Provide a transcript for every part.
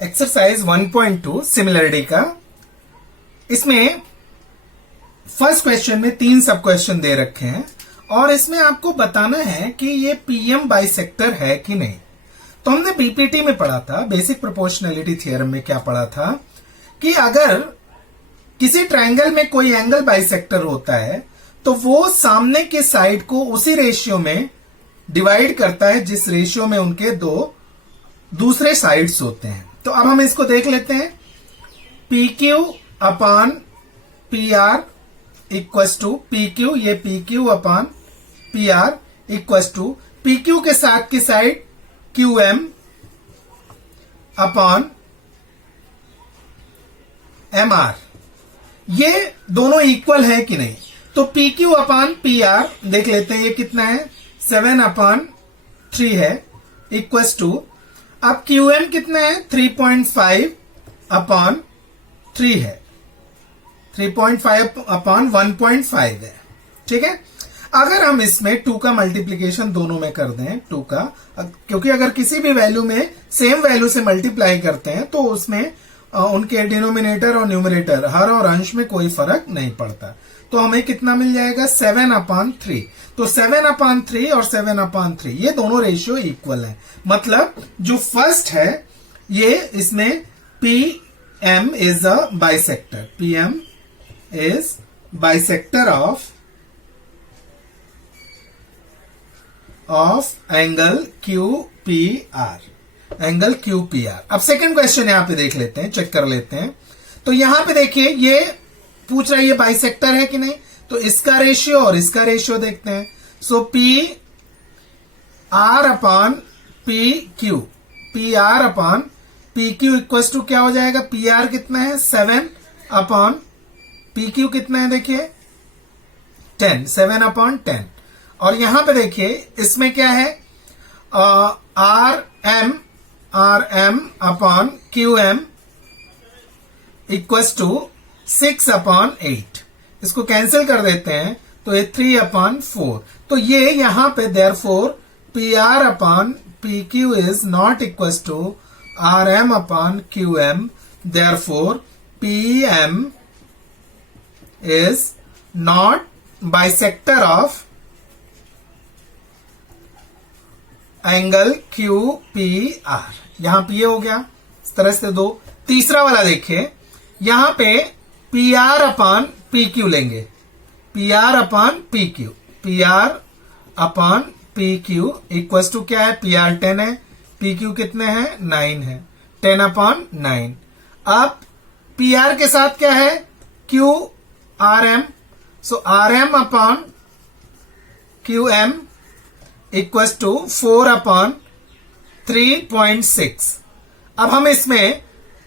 Exercise 1.2 similarity का। इसमें first question में 3 सब क्वेश्चन दे रखे हैं और इसमें आपको बताना है कि ये पीएम बाइसेक्टर है कि नहीं। तो हमने बीपीटी में पढ़ा था, बेसिक प्रोपोर्शनैलिटी थ्योरम में क्या पढ़ा था कि अगर किसी ट्रायंगल में कोई एंगल बाइसेक्टर होता है तो वो सामने के साइड को उसी रेशियो में डिवाइड करता है जिस रेशियो में उनके दो दूसरे साइड्स होते हैं। तो अब हम इसको देख लेते हैं। P Q upon P R equals to P Q, ये P Q upon P R equals to P Q के साथ की side Q M upon M R, ये दोनों इक्वल है कि नहीं। तो P Q upon P R देख लेते हैं, ये कितना है 7 अपॉन 3 है इक्वस टू, अब क्यू एम कितना है 3.5 अपॉन 3 है, 3.5 अपॉन 1.5 है। ठीक है, अगर हम इसमें 2 का मल्टीप्लीकेशन दोनों में कर दें 2 का, क्योंकि अगर किसी भी वैल्यू में सेम वैल्यू से मल्टीप्लाई करते हैं तो उसमें उनके डिनोमिनेटर और न्यूमरेटर हर और अंश में कोई फर्क नहीं पड़ता। तो हमें कितना मिल जाएगा 7 अपॉन 3। तो 7 अपॉन 3 और 7 अपॉन 3 ये दोनों रेशियो इक्वल है। मतलब जो फर्स्ट है ये इसमें P M is a bisector, P M is bisector of angle Q P R, angle Q P R. अब सेकंड क्वेश्चन यहां पे देख लेते हैं, चेक कर लेते हैं। तो यहां पे देखिए ये पूछ रहा है ये बाइसेक्टर है कि नहीं, तो इसका रेशियो और इसका रेशियो देखते हैं। So P R upon P Q, P R upon P Q equal to क्या हो जाएगा, पी आर कितना है 7 अपॉन पी क्यू कितना है देखिए 10, 7 अपॉन 10। और यहां पे देखिए इसमें क्या है R M upon Q M equals to 6 upon 8, इसको कैंसिल कर देते हैं तो ये 3 अपॉन 4। तो ये यहां पे therefore P R upon P Q is not equal to R M upon Q M, therefore P M is not bisector of angle Q P R. यहां पे ये हो गया, इस तरह से दो। तीसरा वाला देखिए, यहां पे P R upon P Q लेंगे, P R upon P Q, P R upon P Q equal to क्या है, पी आर 10 है, पी क्यू कितने हैं 9 है, 10 अपॉन 9। अब पी आर के साथ क्या है Q R M, so R M upon Q M equal to 4 upon 3.6। अब हम इसमें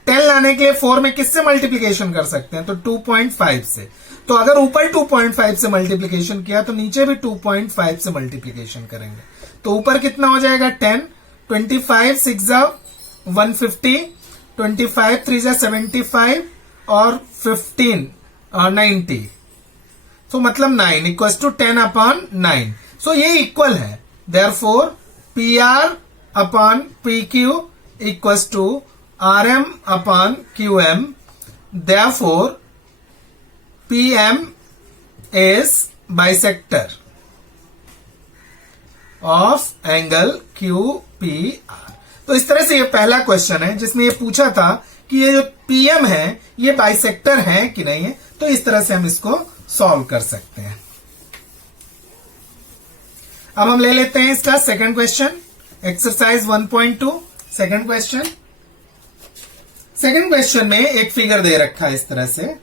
10 लाने के लिए 4 में किससे मल्टीप्लीकेशन कर सकते हैं, तो 2.5 से। तो अगर ऊपर 2.5 से मल्टीप्लीकेशन किया तो नीचे भी 2.5 से मल्टीप्लीकेशन करेंगे। तो ऊपर कितना हो जाएगा 10, 25 6 150, 25 3 75 और 15 90, तो मतलब 9 इक्वल टू 10 अपॉन 9। सो ये इक्वल है, therefore P R upon P Q equal to R M upon Q M, therefore P M is bisector of angle Q P R. तो इस तरह से ये पहला क्वेश्चन है जिसमें ये पूछा था कि ये जो पीएम है ये बाइसेक्टर है कि नहीं है। तो इस तरह से हम इसको सॉल्व कर सकते हैं। अब हम ले लेते हैं इसका second question, exercise 1.2 second question. Second question में एक फिगर दे रखा है इस तरह से,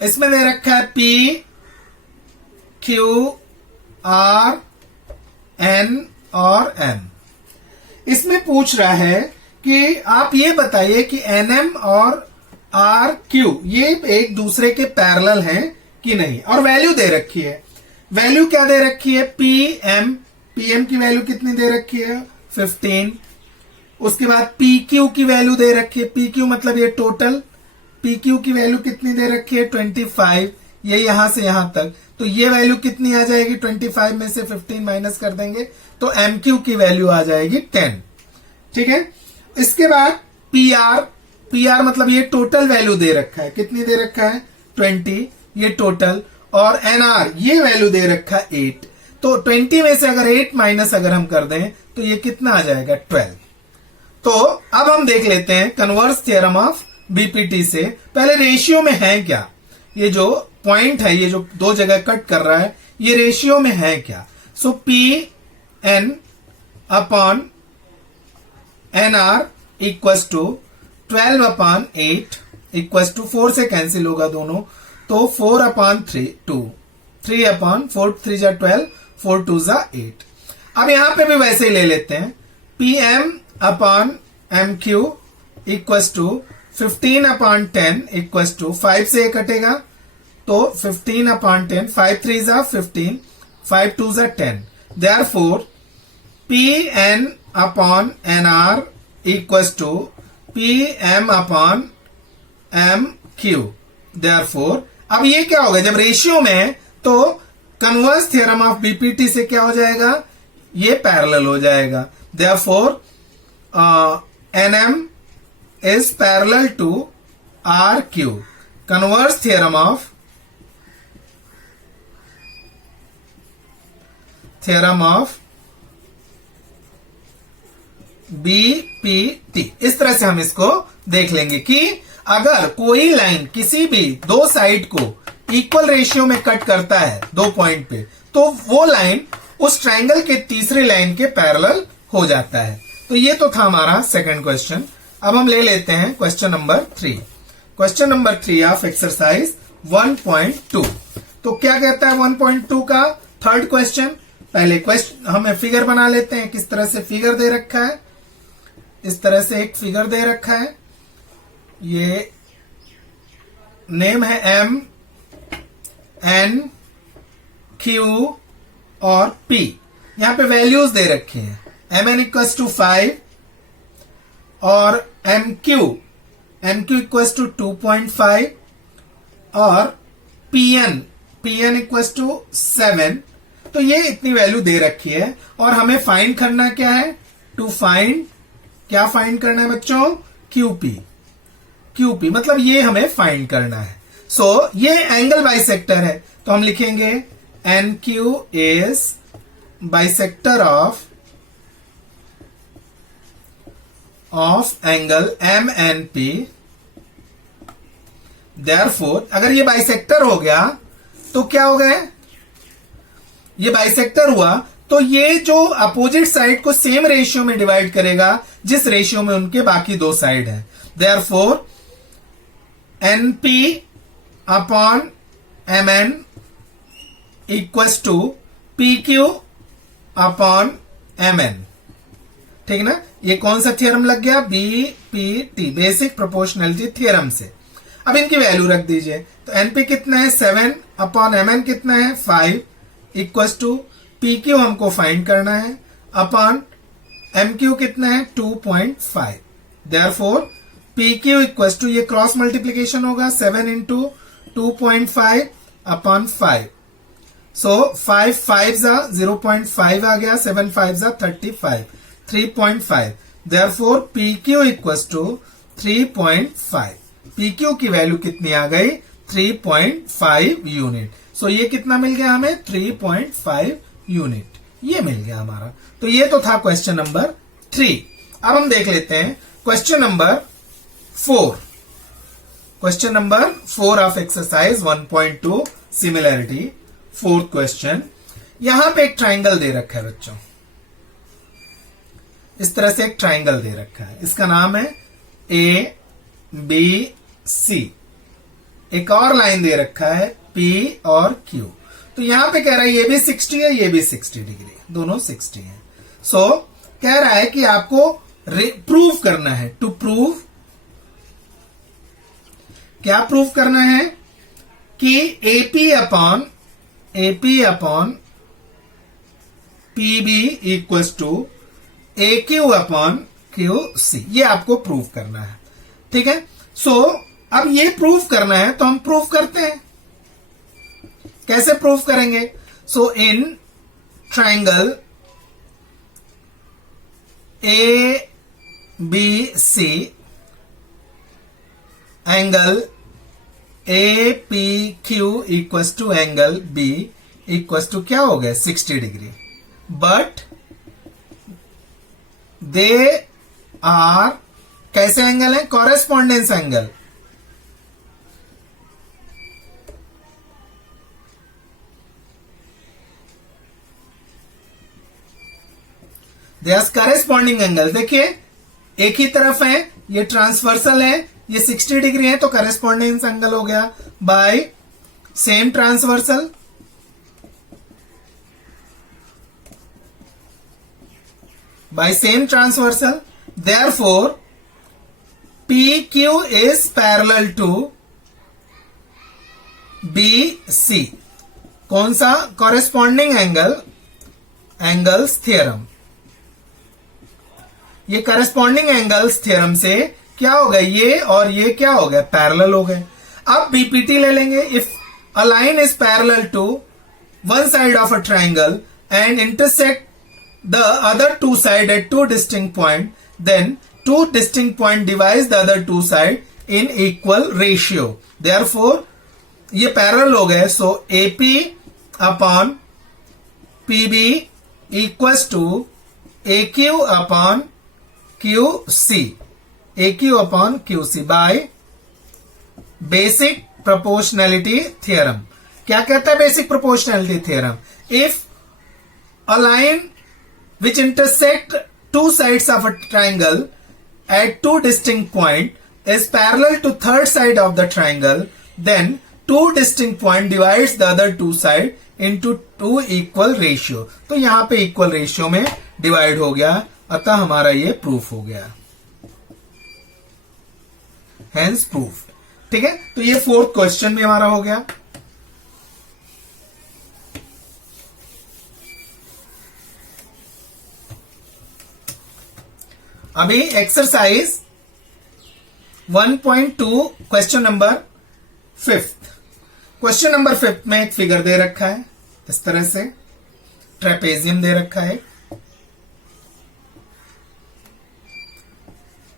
इसमें दे रखा है पी क्यू आर एन और एम। इसमें पूछ रहा है कि आप ये बताइए कि एन एम और आर क्यू ये एक दूसरे के पैरेलल हैं कि नहीं, और वैल्यू दे रखी है। वैल्यू क्या दे रखी है, पी एम की वैल्यू कितनी दे रखी है 15। उसके बाद पी क्यू की वैल्यू दे रखी है, पी क्यू मतलब ये टोटल, पी क्यू की वैल्यू कितनी दे रखी है 25, ये यहां से यहां तक, तो ये वैल्यू कितनी आ जाएगी? 25 में से 15 माइनस कर देंगे तो MQ की वैल्यू आ जाएगी 10। ठीक है, इसके बाद PR मतलब ये टोटल वैल्यू दे रखा है, कितनी दे रखा है? 20, ये टोटल। और NR ये वैल्यू दे रखा है 8, तो 20 में से अगर 8 माइनस अगर हम कर दें तो ये कितना आ जाएगा? 12। तो अब हम देख लेते हैं कन्वर्स थ्योरम ऑफ BPT से। पहले रेशियो में है क्या? ये जो पॉइंट है, ये जो दो जगह कट कर रहा है, ये रेशियो में है क्या? So PN upon NR equals to 12 upon 8 equals to 4 से कैंसिल होगा दोनों, तो 4 अपॉन 3 अपॉन 4 3 जा 12, 4 2 जा 8। अब यहां पे भी वैसे ही ले लेते हैं, PM upon MQ equals to 15 upon 10 equals to 5 से कटेगा तो 15 अपॉन 10, 5 3 जा 15, 5 2 जा 10। Therefore PN upon NR equals to PM upon MQ। Therefore अब ये क्या होगा? जब रेशियो में है तो कन्वर्स थ्योरम ऑफ BPT से क्या हो जाएगा? ये पैरेलल हो जाएगा। Therefore NM is parallel to RQ. Converse theorem of BPT। इस तरह से हम इसको देख लेंगे कि अगर कोई लाइन किसी भी दो साइड को इक्वल रेशियो में कट करता है दो पॉइंट पे, तो वो लाइन उस ट्रायंगल के तीसरी लाइन के पैरेलल हो जाता है। तो ये तो था हमारा सेकंड क्वेश्चन। अब हम ले लेते हैं question number 3। Question number 3 of exercise 1.2। तो क्या कहता है 1.2 का थर्ड क्वेश्चन? पहले क्वेश्चन हमें फिगर बना लेते हैं। किस तरह से फिगर दे रखा है? इस तरह से एक फिगर दे रखा है, ये नेम है M N Q और P। यहां पे वैल्यूज दे रखी हैं, MN इक्वल्स टू 5 और MQ इक्वल्स टू 2.5 और PN इक्वल्स टू 7। तो ये इतनी वैल्यू दे रखी है और हमें फाइंड करना क्या है? क्या फाइंड करना है बच्चों? QP मतलब ये हमें फाइंड करना है। सो ये एंगल बाइसेक्टर है, तो हम लिखेंगे NQ is bisector of angle MNP। Therefore अगर ये बाइसेक्टर हो गया तो क्या हो गया? ये बाइसेक्टर हुआ तो ये जो अपोजिट साइड को सेम रेशियो में डिवाइड करेगा जिस रेशियो में उनके बाकी दो साइड है। Therefore NP upon MN equals to PQ upon MN। ठीक ना? ये कौन सा थ्योरम लग गया? BPT, बेसिक प्रोपोर्शनैलिटी थ्योरम से। अब इनकी वैल्यू रख दीजिए, तो NP कितना है? 7 अपॉन MN कितना है? 5 इक्वल्स टू PQ हमको फाइंड करना है अपॉन MQ कितना है? 2.5। देयरफॉर PQ इक्वल्स टू, ये क्रॉस मल्टीप्लीकेशन होगा, 7 इंटू 2.5 अपॉन 5। सो 5 5 जा 0.5 आ गया, 7 5 जा 35, 3.5। Therefore PQ equals to 3.5। PQ की वैल्यू कितनी आ गई? 3.5 यूनिट। सो ये कितना मिल गया हमें? 3.5 यूनिट ये मिल गया हमारा। तो ये तो था क्वेश्चन नंबर 3। अब हम देख लेते हैं question number 4। Question number 4 of exercise 1.2 similarity, fourth question. यहां पे एक ट्राइंगल दे रखा है बच्चों, इस तरह से एक ट्राइंगल दे रखा है, इसका नाम है ABC। एक और लाइन दे रखा है P और Q। तो यहां पे कह रहा है ये भी 60 है, ये भी 60 डिग्री, दोनों 60 है। सो कह रहा है कि आपको प्रूव करना है, टू प्रूव, क्या प्रूव करना है? कि AP upon PB equals to AQ upon QC, ये आपको प्रूव करना है। ठीक है? सो अब ये प्रूव करना है तो हम प्रूव करते हैं। कैसे प्रूफ करेंगे? So in triangle A B C angle A P Q equals to angle B equals to क्या हो गया 60 डिग्री, बट दे आर कैसे एंगल है? Correspondence angle. They are corresponding angle. देखिए एक ही तरफ है, ये ट्रांसवर्सल है, ये 60 डिग्री है, तो करेस्पॉन्डेंस एंगल हो गया by same transversal. By same transversal, therefore PQ is parallel to BC। कौन सा? Corresponding angle, angles theorem. ये करेस्पॉन्डिंग एंगल्स थ्योरम से क्या हो गया? ये और ये क्या हो गया? पैरेलल हो गए। अब बीपीटी ले लेंगे। If a line is parallel to one side of a triangle and intersect the other two side at two distinct point, then two distinct point divides the other two side in equal ratio. Therefore ये parallel हो गए, so AP upon PB equals to AQ upon QC, AQ upon QC by basic proportionality theorem। क्या कहता है basic proportionality theorem? If a line which intersect two sides of a triangle at two distinct point is parallel to third side of the triangle, then two distinct point divides the other two side into two equal ratio। तो यहां पे equal ratio में divide हो गया, अतः हमारा ये proof हो गया, hence proof। ठीक है, तो ये फोर्थ क्वेश्चन भी हमारा हो गया। अभी exercise 1.2 question number 5। Question number 5 में एक फिगर दे रखा है, इस तरह से ट्रेपेजियम दे रखा है,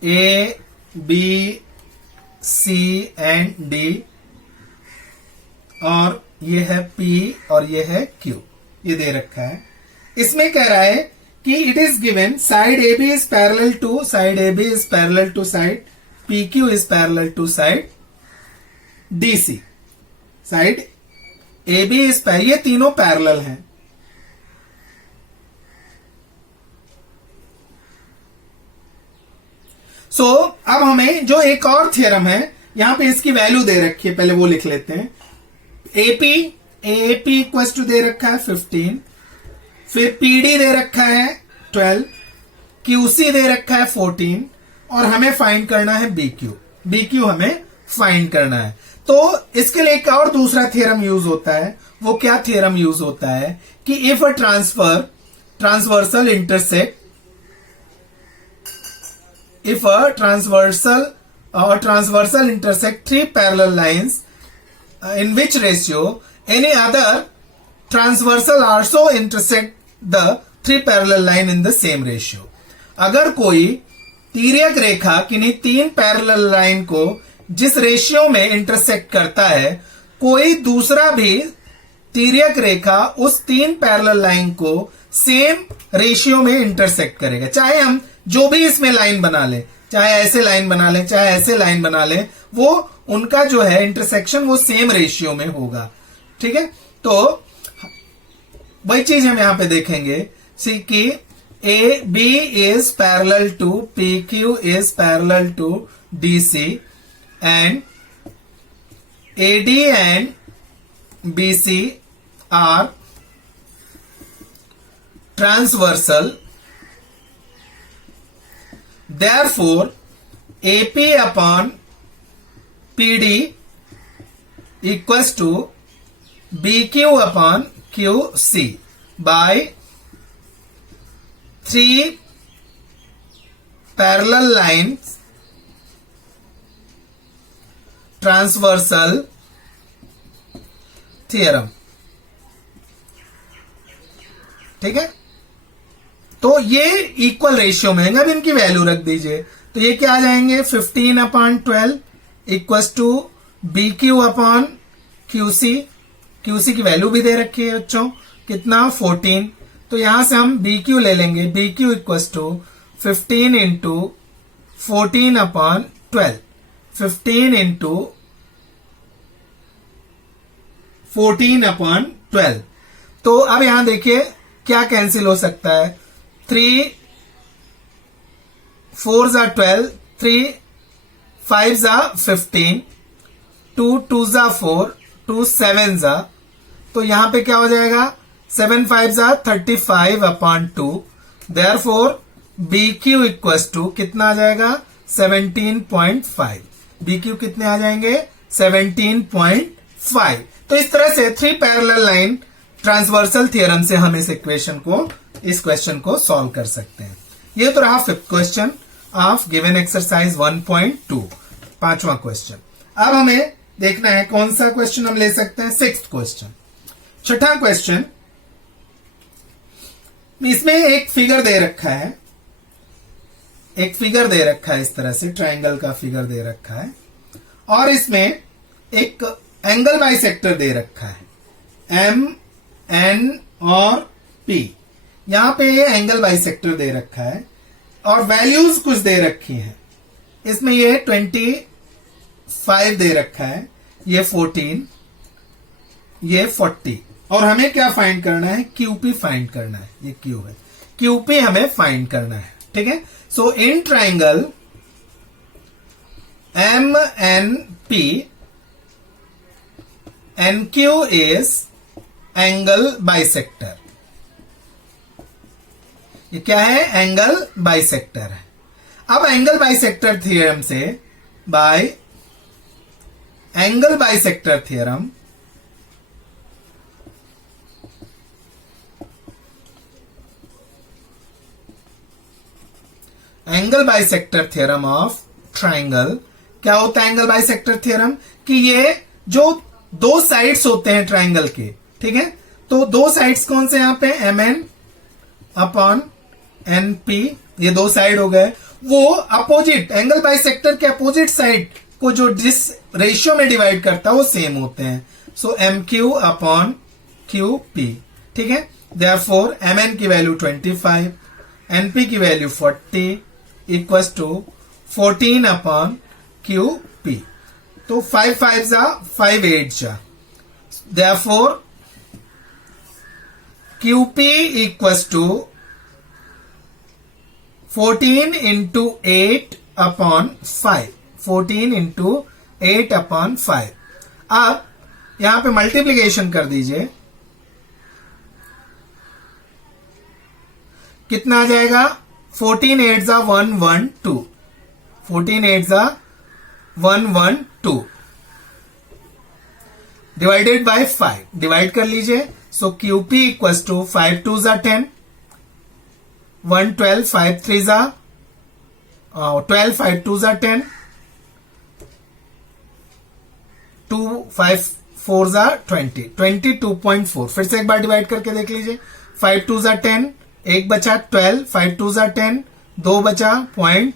A B C and D, और ये है पी और ये है क्यू, ये दे रखा है। इसमें कह रहा है कि it is given side A B is parallel to side A B is parallel to side P Q is parallel to side D C. Side A B is ये तीनों पैरेलल हैं। सो अब हमें जो एक और थ्योरम है, यहां पे इसकी वैल्यू दे रखी है, पहले वो लिख लेते हैं। एपी इक्वल टू दे रखा है 15, फिर पीडी दे रखा है 12, क्यूसी दे रखा है 14, और हमें फाइंड करना है बीक्यू हमें फाइंड करना है। तो इसके लिए एक और दूसरा थ्योरम यूज होता है। वो क्या थ्योरम यूज होता है कि if a transversal intersect, if a transversal intersect three parallel lines, in which ratio any other transversal also intersect the three parallel line in the same ratio। अगर कोई तिर्यक रेखा किन्हीं तीन पैरेलल लाइन को जिस ratio में इंटरसेक्ट करता है, कोई दूसरा भी तिर्यक रेखा उस तीन पैरेलल लाइन को सेम रेशियो में इंटरसेक्ट करेगा। चाहे हम जो भी इसमें लाइन बना ले, चाहे ऐसे लाइन बना ले, चाहे ऐसे लाइन बना ले, वो उनका जो है इंटरसेक्शन वो सेम रेशियो में होगा। ठीक है, तो वही चीज हम यहां पे देखेंगे। सी कि A B is parallel to P Q is parallel to D C, and A D and B C are transversal. Therefore, AP upon PD equals to BQ upon QC by three parallel lines transversal theorem। ठीक है, तो ये equal ratio में अब इनकी value रख दीजिए, तो ये क्या आ जाएंगे 15/12 equals to B Q upon QC. QC की वैल्यू भी दे रखी है बच्चों, कितना 14। तो यहां से हम बी क्यू ले लेंगे, B Q equals to 15 into 14/12, 15 into 14/12। तो अब यहां देखिए क्या कैंसिल हो सकता है, 3 4 जा 12, 3 5 जा 15, 2 2 जा 4, 2 7 जा, तो यहां पे क्या हो जाएगा 7 5 जा 35/2। Therefore B Q equals to कितना आ जाएगा 17.5। बी क्यू कितने आ जाएंगे 17.5। तो इस तरह से 3 पैरेलल लाइन ट्रांसवर्सल थ्योरम से हम इस क्वेश्चन को सॉल्व कर सकते हैं। ये तो रहा 5th question of given exercise 1.2, 5वां क्वेश्चन। अब हमें देखना है कौन सा क्वेश्चन हम ले सकते हैं, 6th क्वेश्चन। 6ठा क्वेश्चन, इसमें एक फिगर दे रखा है, इस तरह से ट्रायंगल का फिगर दे रखा है, और इसमें एक एंगल बाइसेक्टर दे रखा है एम एन और पी। यहां पे ये एंगल बाइसेक्टर दे रखा है और वैल्यूज कुछ दे रखी हैं। इसमें ये 25 दे रखा है, ये 14, ये 40, और हमें क्या फाइंड करना है, क्यूपी फाइंड करना है। ये क्यू है, क्यूपी हमें फाइंड करना है, ठीक है। So in triangle M N P, N Q is angle bisector. ये क्या है, एंगल बाइसेक्टर है। अब एंगल बाइसेक्टर थ्योरम से by angle bisector theorem angle bisector theorem of triangle, क्या होता है एंगल बाइसेक्टर थ्योरम, कि ये जो दो साइड्स होते हैं ट्राइंगल के, ठीक है, तो दो साइड्स कौन से यहां पे M N upon N P, ये दो साइड हो गए, वो अपोजिट एंगल बाइसेक्टर के अपोजिट साइड को जो जिस रेशियो में डिवाइड करता है वो सेम होते हैं। So M Q upon Q P, ठीक है। देयरफॉर एम एन की वैल्यू 25, एन पी की वैल्यू 40 equals to 14 upon Q P. तो 5 5 जा 5 8 जा, therefore Q P equals to 14 into 8 upon 5, 14 into 8 upon 5। अब यहां पे मल्टीप्लीकेशन कर दीजिए, कितना आ जाएगा 14 8 जा 112, 14 8 जा 112 डिवाइडेड बाय 5, डिवाइड कर लीजिए। सो क्यूपी इक्वस टू 5 2 जा 10, 112, 5 3 जा 12, 5 2 जा 10, 2 5 4 जा 20, 22.4। फिर से एक बार डिवाइड करके देख लीजिए, 5 2 जा 10, एक बचा 12, 5 2 जा 10, 2 बचा 5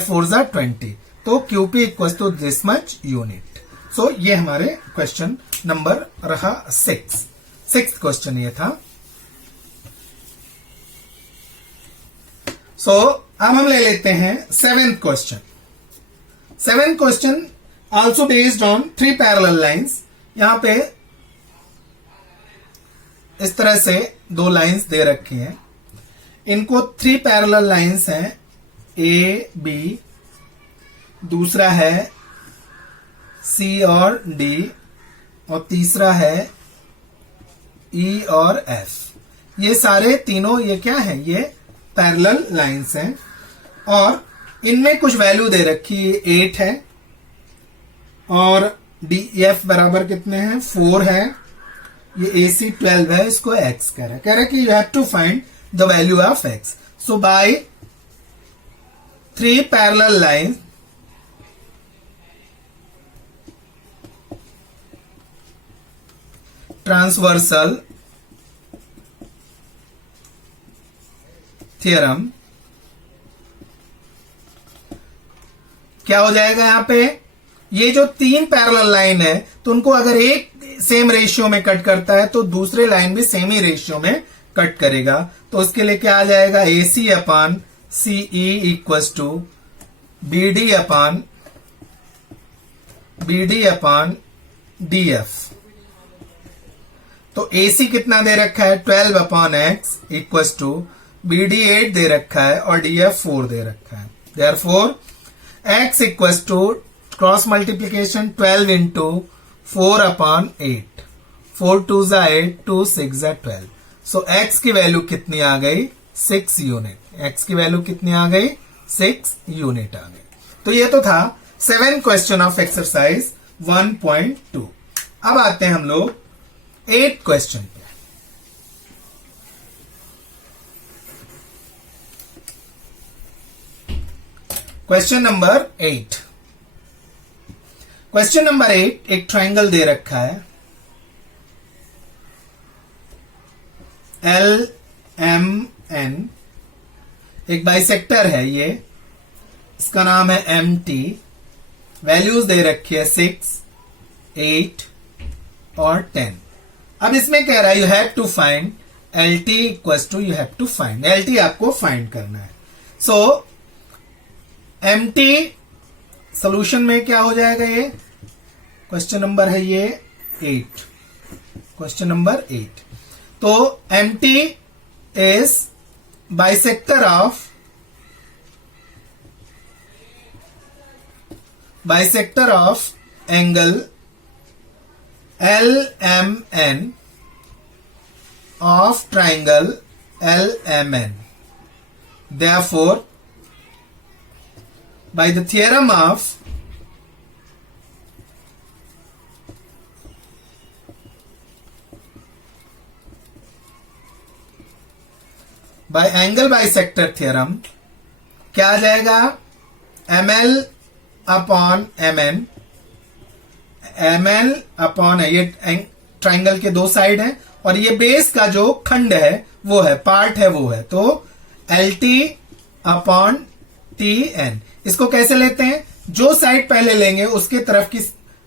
4 जा 20। तो Q P equal to this much unit. So ये हमारे क्वेश्चन नंबर रहा 6th क्वेश्चन ये था। सो अब हम ले लेते हैं 7th question. 7th question also based on 3 parallel lines. यहां पे इस तरह से 2 लाइंस दे रखी हैं, इनको 3 पैरेलल लाइंस हैं, ए बी, दूसरा है सी और डी, और तीसरा है ई और एफ। ये सारे तीनों ये क्या है, ये पैरेलल लाइंस हैं, और इनमें कुछ वैल्यू दे रखी है, 8 है, और डी एफ बराबर कितने हैं 4 है, ये ए सी 12 है, इसको एक्स कह रहा है कि you have to find the value of X. So by 3 parallel lines transversal theorem क्या हो जाएगा यहां पे, ये जो तीन पैरेलल लाइन है तो उनको अगर एक सेम रेशियो में कट करता है तो दूसरे लाइन भी सेम ही रेशियो में कट करेगा। तो उसके लिए क्या आ जाएगा, AC upon CE equals to BD upon DF। तो AC कितना दे रखा है 12 upon X equals to BD 8 दे रखा है और DF 4 दे रखा है। Therefore X equals to cross multiplication 12 into 4 upon 8, 4 2 जा 8, 2 6 जा 12। सो X की वैल्यू कितनी आ गई 6 यूनिट। X की वैल्यू कितनी आ गई 6 यूनिट आ गई। तो ये तो था 7 क्वेश्चन ऑफ एक्सरसाइज 1.2। अब आते हैं हम लोग 8 क्वेश्चन पे। Question number 8। क्वेश्चन नंबर 8 एक ट्राइंगल दे रखा है LMN, एक बाइसेक्टर है ये, इसका नाम है MT। वैल्यूज दे रखी है 6, 8 और 10। अब इसमें कह रहा है you have to find LT equals to, you have to find LT, आपको फाइंड करना है। सो MT सॉल्यूशन में क्या हो जाएगा, ये क्वेश्चन नंबर है ये 8, क्वेश्चन नंबर 8। तो MT is bisector of angle LMN of triangle LMN. Therefore, by the theorem of angle bisector theorem क्या आ जाएगा, ML upon MN, ML upon, ये ट्राइंगल के दो साइड हैं और ये बेस का जो खंड है वो है, पार्ट है वो है, तो LT अपॉन TN। इसको कैसे लेते हैं, जो साइड पहले लेंगे उसके तरफ की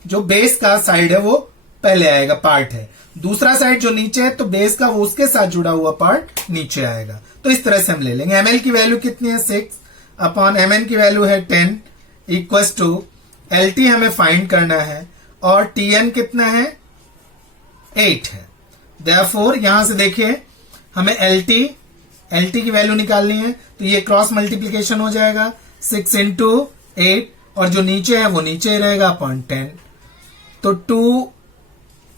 जो बेस का साइड है वो पहले आएगा, पार्ट है। दूसरा साइड जो नीचे है तो बेस का वो उसके साथ जुड़ा हुआ पार्ट नीचे आएगा। तो इस तरह से हम ले लेंगे। ML की वैल्यू कितनी है 6 अपॉन MN की वैल्यू है 10 इक्वल्स टू LT हमें फाइंड करना है और TN कितना है 8 है। देयरफॉर यहां से देखिए हमें LT की वैल्यू निकालनी है, तो ये क्रॉस मल्टीप्लीकेशन हो जाएगा 6 इंटू 8 और जो नीचे है वो नीचे ही रहेगा अपॉन 10। तो 2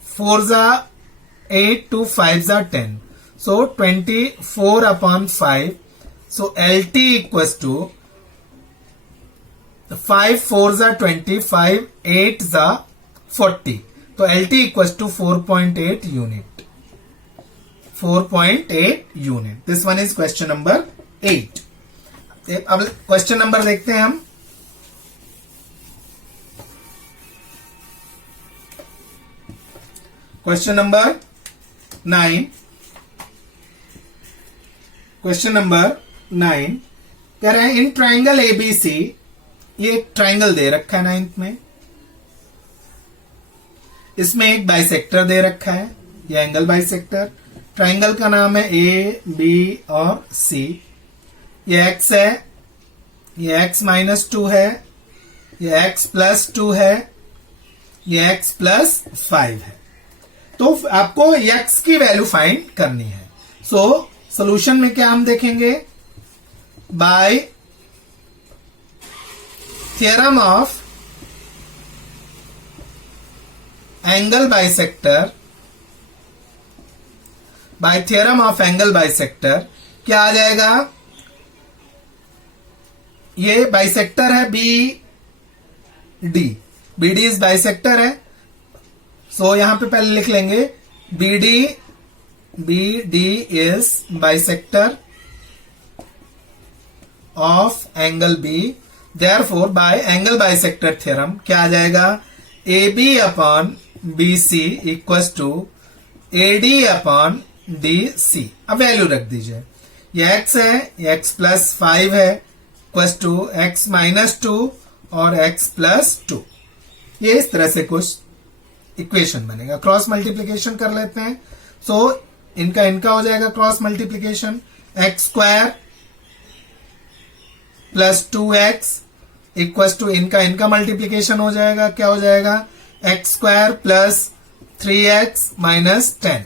4 जा 8, 2 5 जा 10, so 24 upon 5। So LT equals to 5 4 जा 20, 5 8 जा 40। तो LT equals to 4.8 unit, 4.8 unit. This one is question number 8। अब क्वेश्चन नंबर देखते हैं हम। Question number 9। क्वेश्चन नंबर 9 कह रहे हैं इन ट्राइंगल ABC, ये एक ट्राइंगल दे रखा है 9th में, इसमें एक बाइसेक्टर दे रखा है, ये एंगल बाइसेक्टर। ट्राइंगल का नाम है AB और C। ये X है, ये X माइनस 2 है, ये X प्लस 2 है, ये X प्लस 5 है। तो आपको X की वैल्यू फाइंड करनी है। सो सॉल्यूशन में क्या हम देखेंगे, by theorem of angle bisector, by theorem of angle bisector क्या आ जाएगा, ये बाइसेक्टर है BD, BD इज बाइसेक्टर है। सो यहां पे पहले लिख लेंगे BD is bisector of angle B। Therefore by angle bisector theorem क्या आ जाएगा, AB upon BC equals to AD upon DC। अब वैल्यू रख दीजिए, ये x है, ये x प्लस 5 है, इक्वस टू x माइनस 2 और x प्लस 2। ये इस तरह से कुछ इक्वेशन बनेगा। क्रॉस मल्टीप्लीकेशन कर लेते हैं। सो इनका हो जाएगा cross multiplication, X square plus 2x equals to इनका मल्टीप्लीकेशन हो जाएगा, क्या हो जाएगा, x square plus 3x minus 10।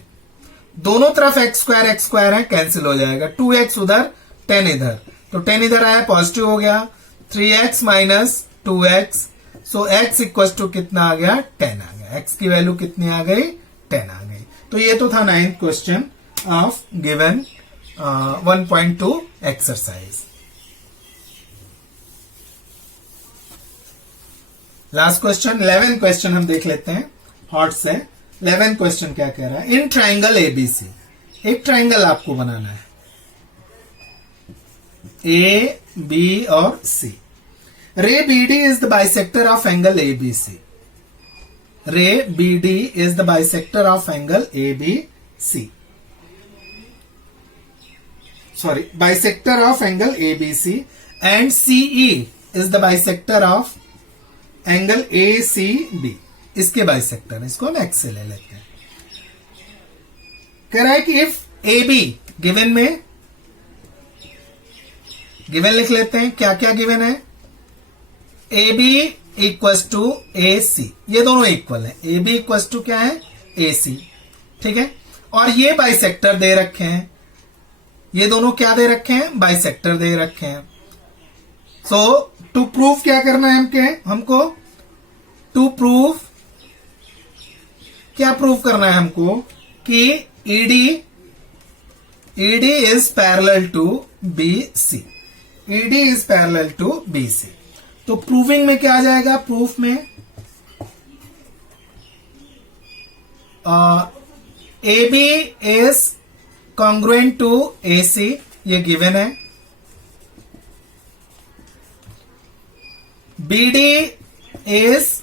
दोनों तरफ एक्स स्क्वायर है, कैंसिल हो जाएगा, 2x उधर 10 इधर, तो 10 इधर आया पॉजिटिव हो गया, 3x minus 2x, so x equal to कितना आ गया, 10 आ गया। x की वैल्यू कितनी आ गई, 10 आ गई। तो ये तो था 9th question of given 1.2 exercise. Last question 11th question हम देख लेते हैं हॉट से। 11th क्वेश्चन क्या कह रहा है, इन ट्राइंगल एबीसी, एक ट्राइंगल आपको बनाना है, ए बी और C. Ray BD is the bisector of angle ABC. Ray BD is the bisector of angle ABC, sorry, bisector of angle ABC, and CE is the bisector of angle A C B. इसके bisector, इसको हम x से ले लेते हैं। कह रहा है कि इफ ए बी गिवन में, गिवन लिख लेते हैं, क्या क्या गिवन है, A B equals to A C, ये दोनों इक्वल है, ए बी इक्वस टू क्या है, ए सी, ठीक है। और ये बाइसेक्टर दे रखे हैं, ये दोनों क्या दे रखे हैं, बाइसेक्टर दे रखे हैं। सो टू प्रूव क्या करना है हमको, टू प्रूव, क्या प्रूव करना है हमको, कि ED is parallel to B C, ED is parallel to B C. तो प्रूविंग में क्या आ जाएगा, प्रूफ में A B is congruent to A C, ये गिवन है। B D is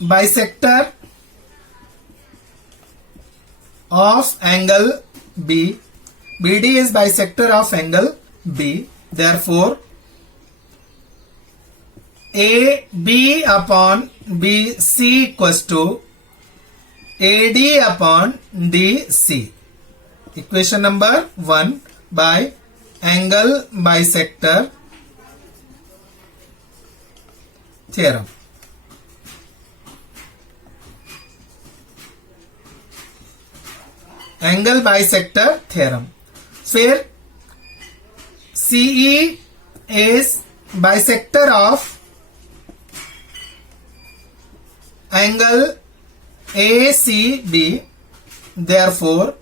bisector of angle B, B D is bisector of angle B, therefore A B upon B C equals to A D upon D C. Equation number 1 by angle bisector theorem. Angle bisector theorem. फिर CE is bisector of angle ACB, therefore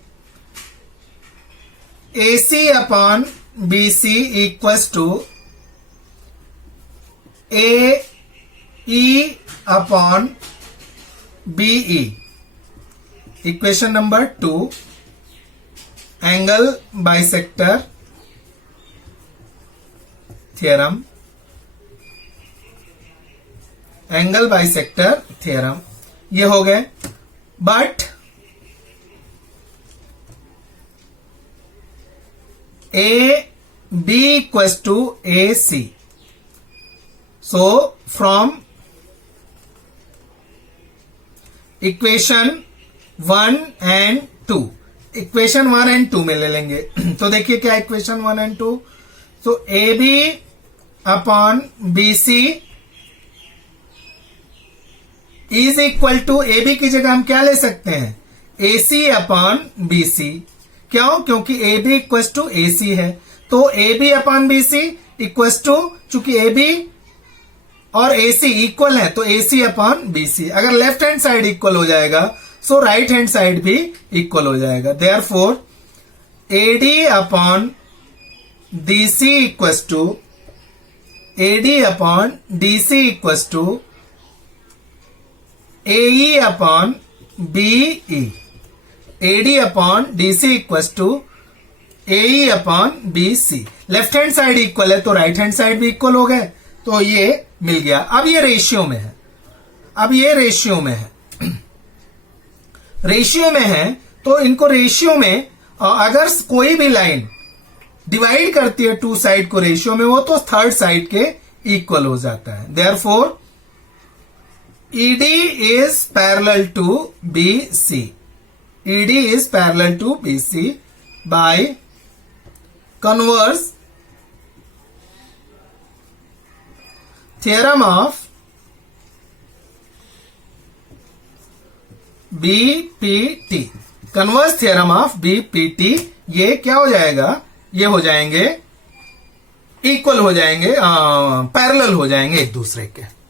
AC upon BC equals to AE upon BE. Equation number 2, angle bisector theorem, angle bisector theorem, ये हो गए। But A B equals to A C, so from equation 1 and 2, equation 1 and 2 में ले लेंगे। तो देखिए क्या equation 1 and 2, so A B upon B C is equal to, A B की जगह हम क्या ले सकते हैं, ए सी अपॉन बी सी। क्यों, क्योंकि A B equal to A C है, तो A B upon B C equal to, चूंकि ए बी और ए सी इक्वल है तो ए सी अपॉन बी सी। अगर लेफ्ट हैंड साइड इक्वल हो जाएगा सो राइट हैंड साइड भी इक्वल हो जाएगा। Therefore A D upon D C equal to, A D upon D C equal to AE upon BE, AD upon DC equals to AE upon BC। Left hand side equal है तो right hand side भी equal हो गए, तो ये मिल गया। अब ये रेशियो में है, अब ये रेशियो में है, रेशियो में है तो इनको रेशियो में अगर कोई भी लाइन डिवाइड करती है टू साइड को रेशियो में, वो तो थर्ड साइड के इक्वल हो जाता है। Therefore ED is parallel to BC. ED is parallel to BC by converse theorem of BPT. Converse theorem of BPT, ये क्या हो जाएगा, ये हो जाएंगे इक्वल हो जाएंगे, पैरेलल हो जाएंगे एक दूसरे के।